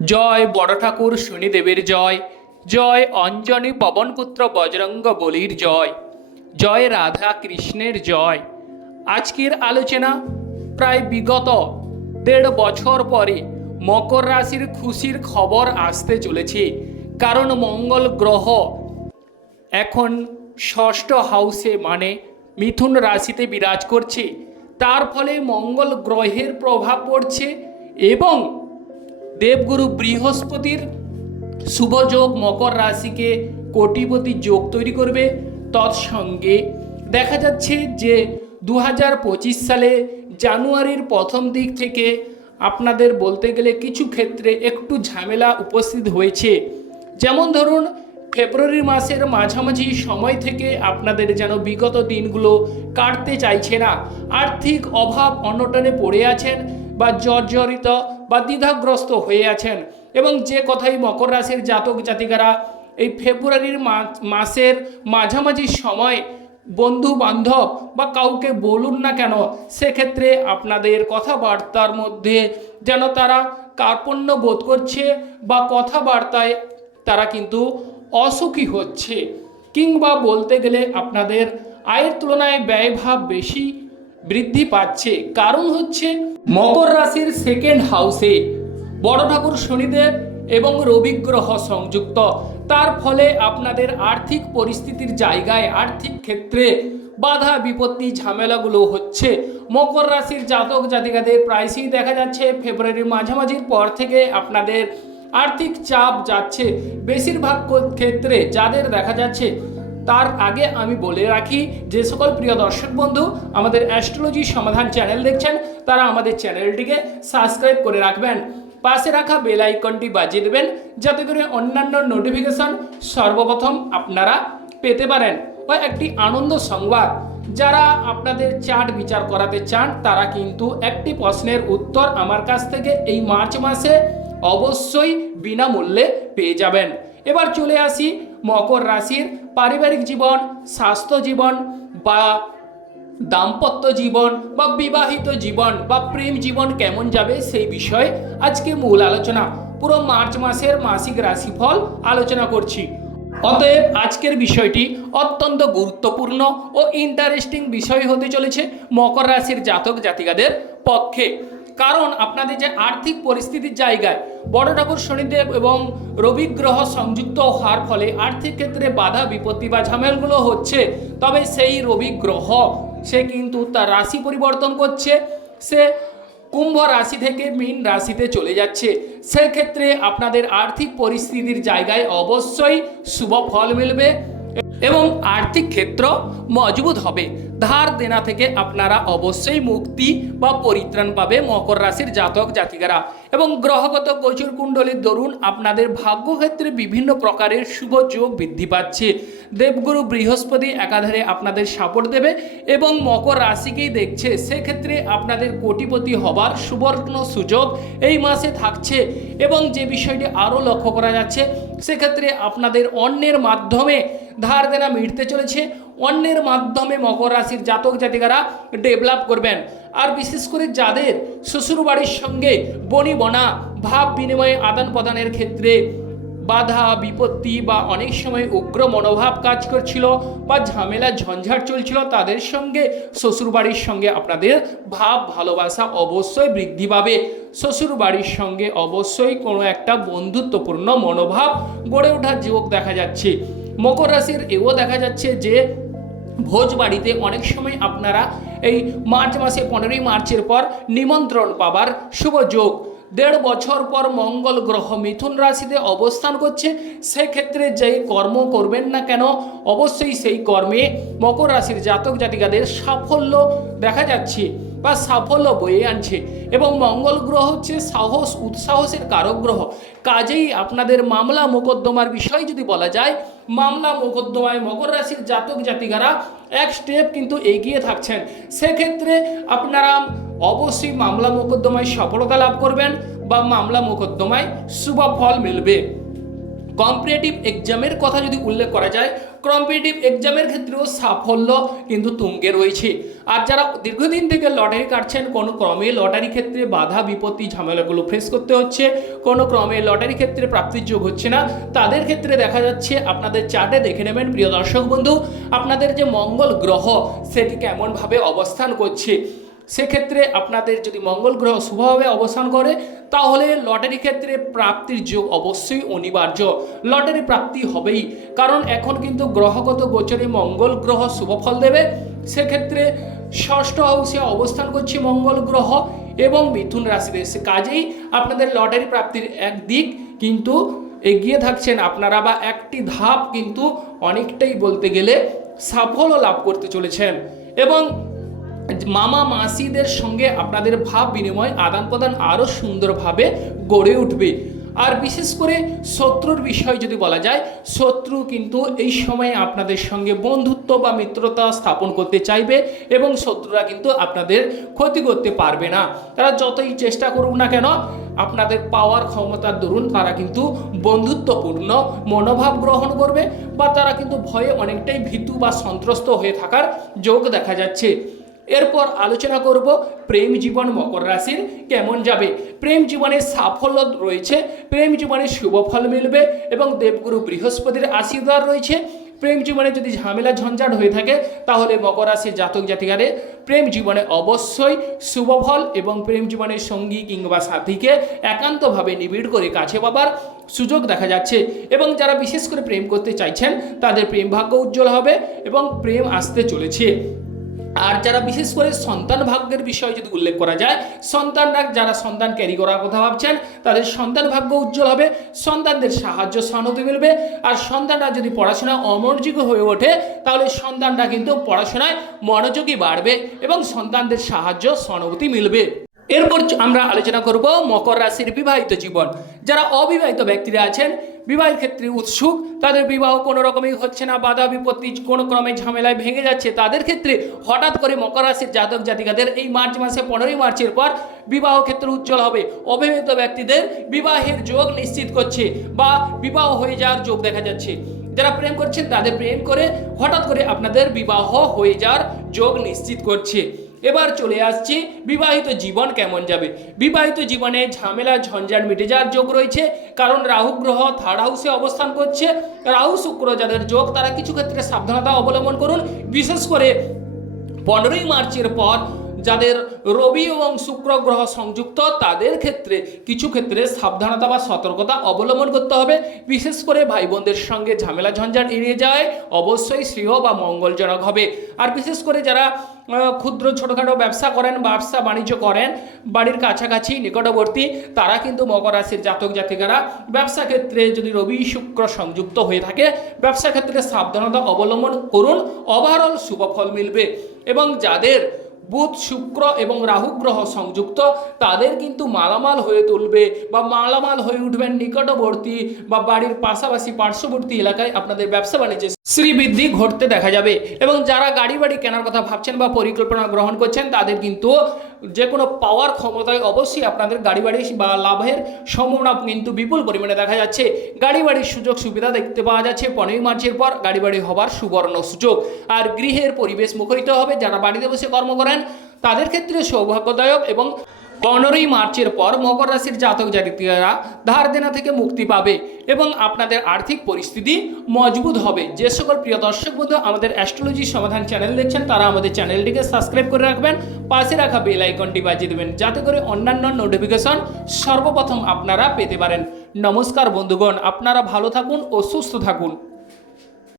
জয় বড় ঠাকুর শনিদেবের জয় জয় অঞ্জনী পবনপুত্র বজরঙ্গ বলির জয় জয় রাধা কৃষ্ণের জয়। আজকের আলোচনা প্রায় বিগত দেড় বছর পরে মকর রাশির খুশির খবর আসতে চলেছে, কারণ মঙ্গল গ্রহ এখন ষষ্ঠ হাউসে মানে মিথুন রাশিতে বিরাজ করছে। তার ফলে মঙ্গল গ্রহের প্রভাব পড়ছে এবং দেবগুরু বৃহস্পতির শুভযোগ মকর রাশিকে কোটিপতি যোগ তৈরি করবে। তৎসঙ্গে দেখা যাচ্ছে যে দু হাজার পঁচিশ সালে জানুয়ারির প্রথম দিক থেকে আপনাদের বলতে গেলে কিছু ক্ষেত্রে একটু ঝামেলা উপস্থিত হয়েছে। যেমন ধরুন, ফেব্রুয়ারি মাসের মাঝামাঝি সময় থেকে আপনাদের যেন বিগত দিনগুলো কাটতে চাইছে না। আর্থিক অভাব অনটনে পড়ে আছেন বা জর্জরিত বা দ্বিধাগ্রস্ত হয়ে আছেন। এবং যে কথাই মকর রাশির জাতক জাতিকারা, এই ফেব্রুয়ারির মাসের মাঝামাঝি সময় বন্ধু বান্ধব বা কাউকে বলুন না কেন, সেক্ষেত্রে আপনাদের কথাবার্তার মধ্যে যেন তারা কার্পণ্য বোধ করছে বা কথাবার্তায় তারা কিন্তু অসুখী হচ্ছে। কিংবা বলতে গেলে আপনাদের আয়ের তুলনায় ব্যয়ভাব বেশি বৃদ্ধি পাচ্ছে। কারণ হচ্ছে মকর রাশির সেকেন্ড হাউসে বড় ঠাকুর শনিদেব এবং রবি গ্রহ সংযুক্ত। তার ফলে আপনাদের আর্থিক পরিস্থিতির জায়গায় আর্থিক ক্ষেত্রে বাধা, বিপত্তি, ঝামেলাগুলো হচ্ছে। মকর রাশির জাতক জাতিকাদের প্রায়শই দেখা যাচ্ছে ফেব্রুয়ারির মাঝামাঝির পর থেকে আপনাদের আর্থিক চাপ যাচ্ছে। বেশিরভাগ ক্ষেত্রে যাদের দেখা যাচ্ছে তার আগে আমি বলে রাখি, যে সকল প্রিয় দর্শক বন্ধু, আমাদের অ্যাস্ট্রোলজি সমাধান চ্যানেল দেখছেন, তারা আমাদের চ্যানেলটিকে সাবস্ক্রাইব করে রাখবেন। পাশে রাখা বেল আইকনটি বাজিয়ে দেবেন, যাতে করে অন্যান্য নোটিফিকেশন সর্বপ্রথম আপনারা পেতে পারেন। ও একটি আনন্দ সংবাদ, যারা আপনাদের চার্ট বিচার করাতে চান, তারা কিন্তু একটি প্রশ্নের উত্তর আমার কাছ থেকে এই মার্চ মাসে অবশ্যই বিনামূল্যে পেয়ে যাবেন। এবার চলে আসি মকর রাশির পারিবারিক জীবন, স্বাস্থ্য জীবন বা দাম্পত্য জীবন বা বিবাহিত জীবন বা প্রেম জীবন কেমন যাবে সেই বিষয়ে আজকে মূল আলোচনা। পুরো মার্চ মাসের মাসিক রাশিফল আলোচনা করছি। অতএব আজকের বিষয়টি অত্যন্ত গুরুত্বপূর্ণ ও ইন্টারেস্টিং বিষয় হতে চলেছে মকর রাশির জাতক জাতিকাদের পক্ষে। কারণ আপনাদের যে আর্থিক পরিস্থিতির জায়গায় বড় ঠাকুর শনিদেব এবং রবি গ্রহ সংযুক্ত হওয়ার ফলে আর্থিক ক্ষেত্রে বাধা, বিপত্তি বা ঝামেলগুলো হচ্ছে। তবে সেই রবি গ্রহ, সে কিন্তু তার রাশি পরিবর্তন করছে। সে কুম্ভ রাশি থেকে মীন রাশিতে চলে যাচ্ছে। সেক্ষেত্রে আপনাদের আর্থিক পরিস্থিতির জায়গায় অবশ্যই শুভ ফল মিলবে। এবং আর্থিক ক্ষেত্র মজবুত হবে। ধার দেনা থেকে আপনারা অবশ্যই মুক্তি বা পরিত্রাণ পাবে মকর রাশির জাতক জাতিকারা। এবং গ্রহগত গোচর কুণ্ডলীর দরুন আপনাদের ভাগ্যক্ষেত্রে বিভিন্ন প্রকারের শুভ যোগ বৃদ্ধি পাচ্ছে। দেবগুরু বৃহস্পতি একাধারে আপনাদের সাপোর্ট দেবে এবং মকর রাশিকেই দেখছে। সেক্ষেত্রে আপনাদের কোটিপতি হবার সুবর্ণ সুযোগ এই মাসে থাকছে এবং যে বিষয়টি আরও লক্ষ্য করা যাচ্ছে, সেক্ষেত্রে আপনাদের অন্যের মাধ্যমে ধার দেনা মিটতে চলেছে। অন্যের মাধ্যমে মকর রাশির জাতক জাতিকারা ডেভেলপ করবেন। আর বিশেষ করে যাদের শ্বশুরবাড়ির সঙ্গে বনিবনা ভাব বিনিময়ে আদান প্রদানের ক্ষেত্রে বাধা, বিপত্তি বা অনেক সময় উগ্র মনোভাব কাজ করছিল বা ঝামেলা, ঝঞ্ঝাট চলছিল, তাদের সঙ্গে শ্বশুরবাড়ির সঙ্গে আপনাদের ভাব, ভালোবাসা অবশ্যই বৃদ্ধি পাবে। শ্বশুরবাড়ির সঙ্গে অবশ্যই কোনো একটা বন্ধুত্বপূর্ণ মনোভাব গড়ে ওঠার যোগ দেখা যাচ্ছে। মকর রাশির, এও দেখা যাচ্ছে যে ভোজ বাড়িতে অনেক সময় আপনারা এই মার্চ মাসে পনেরোই মার্চের পর নিমন্ত্রণ পাবার শুভ যোগ। দেড় বছর পর মঙ্গল গ্রহ মিথুন রাশিতে অবস্থান করছে। সেক্ষেত্রে যেই কর্ম করবেন না কেন, অবশ্যই সেই কর্মে মকর রাশির জাতক জাতিকাদের সাফল্য দেখা যাচ্ছে। বা সাফল্য বয়ে আনছে এবং মঙ্গল গ্রহ হচ্ছে সাহস, উৎসাহসের কারক গ্রহ। কাজেই আপনাদের মামলা মোকদ্দমার বিষয় যদি বলা যায়, মামলা মোকদ্দমায় মকর রাশির জাতক জাতিকারা এক স্টেপ কিন্তু এগিয়ে থাকছেন। সেক্ষেত্রে আপনারা অবশ্যই মামলা মোকদ্দমায় সফলতা লাভ করবেন বা মামলা মোকদ্দমায় শুভ ফল মিলবে। কম্পারেটিভ এক্সামের কথা যদি উল্লেখ করা যায়, কম্পিটিটিভ এক্সামের ক্ষেত্রেও সাফল্য কিন্তু তুঙ্গে রয়েছে। আর যারা দীর্ঘদিন থেকে লটারি কাটছেন, কোনো ক্রমে লটারি ক্ষেত্রে বাধা, বিপত্তি, ঝামেলাগুলো ফেস করতে হচ্ছে, কোনো ক্রমে লটারি ক্ষেত্রে প্রাপ্তির যোগ হচ্ছে না, তাদের ক্ষেত্রে দেখা যাচ্ছে আপনাদের চার্টে দেখে নেবেন, প্রিয় দর্শক বন্ধু, আপনাদের যে মঙ্গল গ্রহ, সেটি কেমনভাবে অবস্থান করছে। সেক্ষেত্রে আপনাদের যদি মঙ্গল গ্রহ শুভভাবে অবস্থান করে, তাহলে লটারি ক্ষেত্রে প্রাপ্তির যোগ অবশ্যই অনিবার্য। লটারি প্রাপ্তি হবেই, কারণ এখন কিন্তু গ্রহগত গোচরে মঙ্গল গ্রহ শুভ ফল দেবে। সেক্ষেত্রে ষষ্ঠ হাউসে অবস্থান করছে মঙ্গল গ্রহ এবং মিথুন রাশিতে সে কাজেই আপনাদের লটারি প্রাপ্তির এক দিক কিন্তু এগিয়ে থাকছেন আপনারা বা একটি ধাপ কিন্তু অনেকটাই বলতে গেলে সাফল্য লাভ করতে চলেছেন। এবং মামা মাসিদের সঙ্গে আপনাদের ভাব বিনিময় আদান প্রদান আরও সুন্দরভাবে গড়ে উঠবে। আর বিশেষ করে শত্রুর বিষয় যদি বলা যায়, শত্রু কিন্তু এই সময়ে আপনাদের সঙ্গে বন্ধুত্ব বা মিত্রতা স্থাপন করতে চাইবে এবং শত্রুরা কিন্তু আপনাদের ক্ষতি করতে পারবে না। তারা যতই চেষ্টা করুক না কেন, আপনাদের পাওয়ার ক্ষমতার দরুন তারা কিন্তু বন্ধুত্বপূর্ণ মনোভাব গ্রহণ করবে বা তারা কিন্তু ভয়ে অনেকটাই ভীতু বা সন্ত্রস্ত হয়ে থাকার যোগ দেখা যাচ্ছে। এরপর আলোচনা করব প্রেম জীবন মকর রাশির কেমন যাবে। প্রেম জীবনে সাফল্য রয়েছে, প্রেম জীবনে শুভ ফল মিলবে এবং দেবগুরু বৃহস্পতির আশীর্বাদ রয়েছে। প্রেম জীবনে যদি ঝামেলা, ঝঞ্ঝাট হয়ে থাকে, তাহলে মকর রাশির জাতক জাতিকারে প্রেম জীবনে অবশ্যই শুভ ফল এবং প্রেম জীবনের সঙ্গী কিংবা সাথীকে একান্তভাবে নিবিড় করে কাছে পাবার সুযোগ দেখা যাচ্ছে এবং যারা বিশেষ করে প্রেম করতে চাইছেন, তাদের প্রেম ভাগ্য উজ্জ্বল হবে এবং প্রেম আসতে চলেছে। আর যারা বিশেষ করে সন্তান ভাগ্যের বিষয় যদি উল্লেখ করা যায়, সন্তানরা যারা সন্তান ক্যারি করার কথা ভাবছেন, তাদের সন্তান ভাগ্য উজ্জ্বল হবে, সন্তানদের সাহায্য সহানুভূতি মিলবে। আর সন্তানরা যদি পড়াশোনা অমনোযোগী হয়ে ওঠে, তাহলে সন্তানরা কিন্তু পড়াশোনায় মনোযোগী বাড়বে এবং সন্তানদের সাহায্য সহানুভূতি মিলবে। এরপর আমরা আলোচনা করব মকর রাশির বিবাহিত জীবন। যারা অবিবাহিত ব্যক্তিরা আছেন, বিবাহের ক্ষেত্রে উৎসুক, তাদের বিবাহ কোনো রকমই হচ্ছে না, বাধা বিপত্তি, কোনো ক্রমে ঝামেলায় ভেঙে যাচ্ছে। তাদের ক্ষেত্রে হঠাৎ করে মকর রাশির জাতক জাতিকাদের এই মার্চ মাসে, পনেরোই মার্চের পর বিবাহ ক্ষেত্রে উজ্জ্বল হবে। অবিবাহিত ব্যক্তিদের বিবাহের যোগ নিশ্চিত করছে বা বিবাহ হয়ে যাওয়ার যোগ দেখা যাচ্ছে। যারা প্রেম করছেন, তাদের প্রেম করে হঠাৎ করে আপনাদের বিবাহ হয়ে যাওয়ার যোগ নিশ্চিত করছে। এবার চলে আসছি বিবাহিত জীবন কেমন যাবে? বিবাহিত জীবনে ঝামেলা, ঝঞ্ঝাট মিটে যাওয়ার যোগ রয়েছে। কারণ রাহু গ্রহ থার্ড হাউসে অবস্থান করছে। রাহু শুক্র যাদের যোগ, তারা কিছু ক্ষেত্রে সাবধানতা অবলম্বন করুন। বিশেষ করে পনেরোই মার্চের পর যাদের রবি এবং শুক্র গ্রহ সংযুক্ত, তাদের ক্ষেত্রে কিছু ক্ষেত্রে সাবধানতা বা সতর্কতা অবলম্বন করতে হবে। বিশেষ করে ভাই বোনদের সঙ্গে ঝামেলা, ঝঞ্ঝাট এড়িয়ে যায়। অবশ্যই শ্রেয় বা মঙ্গলজনক হবে। আর বিশেষ করে যারা ক্ষুদ্র ছোটোখাটো ব্যবসা করেন, ব্যবসা বাণিজ্য করেন, বাড়ির কাছাকাছি, নিকটবর্তী, তারা কিন্তু মকর রাশির জাতক জাতিকারা ব্যবসা ক্ষেত্রে যদি রবি, শুক্র সংযুক্ত হয়ে থাকে, ব্যবসা ক্ষেত্রে সাবধানতা অবলম্বন করুন ওভারঅল শুভ ফল মিলবে এবং যাদের বুধ, শুক্র এবং রাহু গ্রহ সংযুক্ত, তাদের কিন্তু মালামাল হয়ে তুলবে বা মালামাল হয়ে উঠবেন নিকটবর্তী বা বাড়ির পাশাপাশি পার্শ্ববর্তী এলাকায় আপনাদের ব্যবসা বাণিজ্যে শ্রীবৃদ্ধি ঘটতে দেখা যাবে। এবং যারা গাড়ি বাড়ি কেনার কথা ভাবছেন বা পরিকল্পনা গ্রহণ করছেন, তাদের কিন্তু যে কোনো পাওয়ার ক্ষমতায় অবশ্যই আপনাদের গাড়ি বাড়ি বা লাভের সম্ভাবনা কিন্তু বিপুল পরিমাণে দেখা যাচ্ছে। গাড়ি বাড়ির সুযোগ সুবিধা দেখতে পাওয়া যাচ্ছে। পনেরোই মার্চের পর গাড়ি বাড়ি হবার সুবর্ণ সুযোগ। আর গৃহের পরিবেশ মুখরিত হবে। যারা বাড়িতে বসে কর্ম করেন, তাদের ক্ষেত্রে সৌভাগ্যদায়ক এবং পনেরোই মার্চের পর মকর রাশির জাতক জাতিকারা ধার দেনা থেকে মুক্তি পাবে এবং আপনাদের আর্থিক পরিস্থিতি মজবুত হবে। যে সকল প্রিয় দর্শক বন্ধু আমাদের অ্যাস্ট্রোলজি সমাধান চ্যানেল দেখছেন, তারা আমাদের চ্যানেলটিকে সাবস্ক্রাইব করে রাখবেন। পাশে রাখা বেল আইকনটি বাজিয়ে দেবেন, যাতে করে অন্যান্য নোটিফিকেশন সর্বপ্রথম আপনারা পেতে পারেন। নমস্কার বন্ধুগণ, আপনারা ভালো থাকুন ও সুস্থ থাকুন।